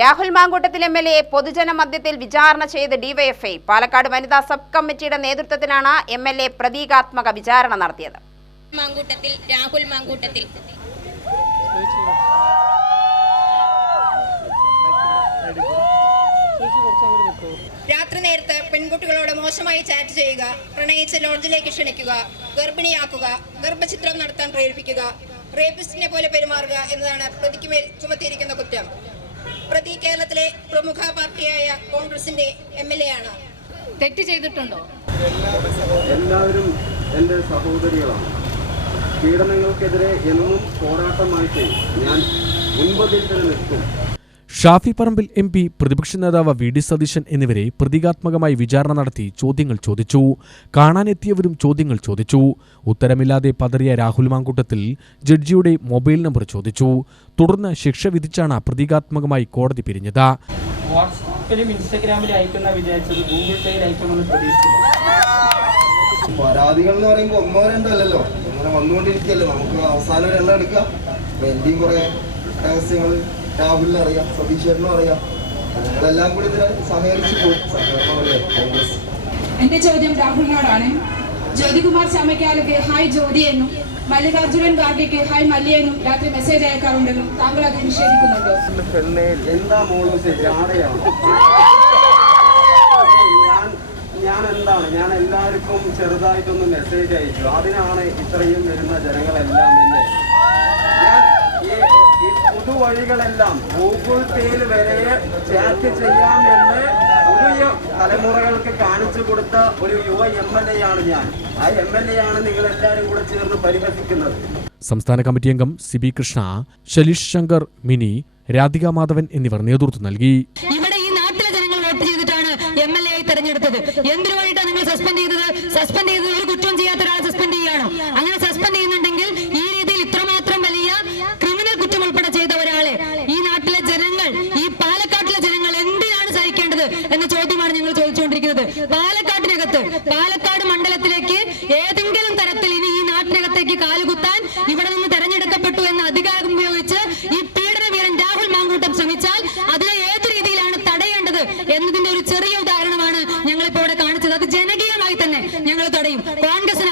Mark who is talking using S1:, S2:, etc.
S1: Rahul Mamkoottathil M L A പൊതുജന മധ്യത്തിൽ വിചാരണ ചെയ്ത് ഡിവൈഎഫ്ഐ പാലക്കാട് വനിതാ സബ് കമ്മിറ്റിയുടെ നേതൃത്വത്തിലാണ് എം എൽ എ പ്രതീകാത്മക വിചാരണ നടത്തിയത്.
S2: മാങ്കൂട്ടത്തിൽ രാഹുൽ മാങ്കൂട്ടത്തിൽ. രാത്രി പെൺകുട്ടികളോട് മോശമായി ചാറ്റ് ചെയ്യുക പ്രണയിച്ച് ലോഡ്ജിലേക്ക് ക്ഷണിക്കുക ഗർഭിണിയാക്കുക ഗർഭചിത്രം നടത്താൻ പ്രേരിപ്പിക്കുക റേപ്പിസ്റ്റിനെ പോലെ പെരുമാറുക എന്നതാണ് പ്രതിക്ക് മേൽ ചുമത്തിയിരിക്കുന്ന കുറ്റം. പ്രതി കേരളത്തിലെ പ്രമുഖ പാർട്ടിയായ കോൺഗ്രസിന്റെ എം എൽ എ ആണ്.
S3: തെറ്റ് ചെയ്തിട്ടുണ്ടോ?
S4: എല്ലാവരും എന്റെ സഹോദരികളാണ്. പീഡനങ്ങൾക്കെതിരെ എന്നും പോരാട്ടമായിട്ട് ഞാൻ മുൻപതിൽ തന്നെ നിൽക്കും.
S5: ഷാഫി പറമ്പിൽ എം പി പ്രതിപക്ഷ നേതാവ് വി ഡി സതീശൻ എന്നിവരെ പ്രതീകാത്മകമായി വിചാരണ നടത്തി ചോദ്യങ്ങൾ ചോദിച്ചു. കാണാനെത്തിയവരും ചോദ്യങ്ങൾ ചോദിച്ചു. ഉത്തരമില്ലാതെ പതറിയ രാഹുൽ മാങ്കൂട്ടത്തിൽ ജഡ്ജിയുടെ മൊബൈൽ നമ്പർ ചോദിച്ചു. തുടർന്ന് ശിക്ഷ വിധിച്ചാണ് പ്രതീകാത്മകമായി കോടതി പിരിഞ്ഞത്.
S6: വാട്സാപ്പിലും ഇൻസ്റ്റഗ്രാമിലും അയക്കുന്ന വിചാരിച്ചത് ഗൂഗിൾ പേയിൽ അയക്കുമെന്ന് പ്രതീക്ഷിച്ചില്ല.
S7: പരാതികൾ എന്ന് പറയുമ്പോൾ ഒന്നോ രണ്ടോ അല്ലല്ലോ. അങ്ങനെ വന്നുകൊണ്ടിരിക്കുകയല്ലോ നമുക്ക് അവസാനം രണ്ടെണ്ണം എടുക്കാം. എന്റെയും കുറെ രഹസ്യങ്ങൾ രാഹുലിനെ അറിയാം സതീശേട്ടനും അറിയാം. ഞങ്ങളെല്ലാം കൂടി ഇതിനെ സഹകരിച്ചു പോകും സഹകരണമല്ലേ കോൺഗ്രസ്.
S8: എന്റെ ചോദ്യം രാഹുലിനോടാണ്. ജ്യോതികുമാർ ചാമക്കാലക്ക് ഹായ് ജ്യോതി എന്നും മല്ലികാർജുനൻ ഖാർഗെക്ക് ഹായ് മല്യ എന്നും രാത്രി മെസ്സേജ് അയക്കാറുണ്ടെന്നും താങ്കൾ അത് നിഷേധിക്കുന്നുണ്ടോ?
S4: എന്താ ഞാൻ എന്താണ്? ഞാൻ എല്ലാവർക്കും ചെറുതായിട്ടൊന്ന് മെസ്സേജ് അയച്ചു. അതിനാണ് ഇത്രയും വരുന്ന ജനങ്ങളെല്ലാം ഈ പുതുവഴികളെല്ലാം ഗൂഗിൾ പേയിൽ വരെ ചാറ്റ് ചെയ്യാമെന്ന് പുതിയ തലമുറകൾക്ക് കാണിച്ചു കൊടുത്ത ഒരു യുവ എം എൽ എ ആണ് ഞാൻ. ആ എം എൽ എ ആണ് നിങ്ങൾ എല്ലാവരും കൂടെ ചേർന്ന് പരിഹസിക്കുന്നത്.
S5: സംസ്ഥാന കമ്മിറ്റി അംഗം സി ബി കൃഷ്ണ ശലീഷ് ശങ്കർ മിനി രാധിക മാധവൻ എന്നിവർ നേതൃത്വം നൽകി.
S9: ഇവിടെ ഈ നാട്ടിലെ ജനങ്ങൾ വോട്ട് ചെയ്തിട്ടാണ് എം എൽ എ ആയി തെരഞ്ഞെടുത്തത്. എന്തിനു വേണ്ടിയിട്ടാണ് നിങ്ങൾ സസ്പെൻഡ് ചെയ്തത്? സസ്പെൻഡ് ചെയ്തത് ഒരു കുറ്റം ചെയ്യാത്ത ഒരാളെ സസ്പെൻഡ് ചെയ്യാണോ അങ്ങനെ സസ്പെൻഡ് ചെയ്യുന്നുണ്ടെങ്കിൽ ഈ രീതിയിൽ ഇത്രമാത്രം വലിയ ക്രിമിനൽ കുറ്റം ഉൾപ്പെടെ ചെയ്ത ഒരാളെ ഈ നാട്ടിലെ ജനങ്ങൾ ഈ പാലക്കാട്ടിലെ ജനങ്ങൾ എന്തിനാണ് സഹിക്കേണ്ടത് എന്ന ചോദ്യമാണ് ഞങ്ങൾ ചോദിച്ചുകൊണ്ടിരിക്കുന്നത് പാലക്കാട്ടിനകത്ത് പാലക്കാട് മണ്ഡലത്തിലേക്ക് ഏതെങ്കിലും തരത്തിൽ ഇനി ഈ നാട്ടിനകത്തേക്ക് കാലുകുത്താൻ ഇവിടെ നിന്ന് തെരഞ്ഞെടുക്കപ്പെട്ടു എന്ന അധികാരം ഉപയോഗിച്ച് ഈ പീഡന വീരൻ രാഹുൽ മാങ്കൂട്ടം ശ്രമിച്ചാൽ അതിനെ ഏത് രീതിയിലാണ് തടയേണ്ടത് എന്നതിന്റെ ഒരു ചെറിയ ഉദാഹരണമാണ് ഞങ്ങൾ ഇപ്പോൾ ഇവിടെ കാണിച്ചത്. അത് ജനകീയമായി തന്നെ ഞങ്ങൾ തടയും. കോൺഗ്രസ്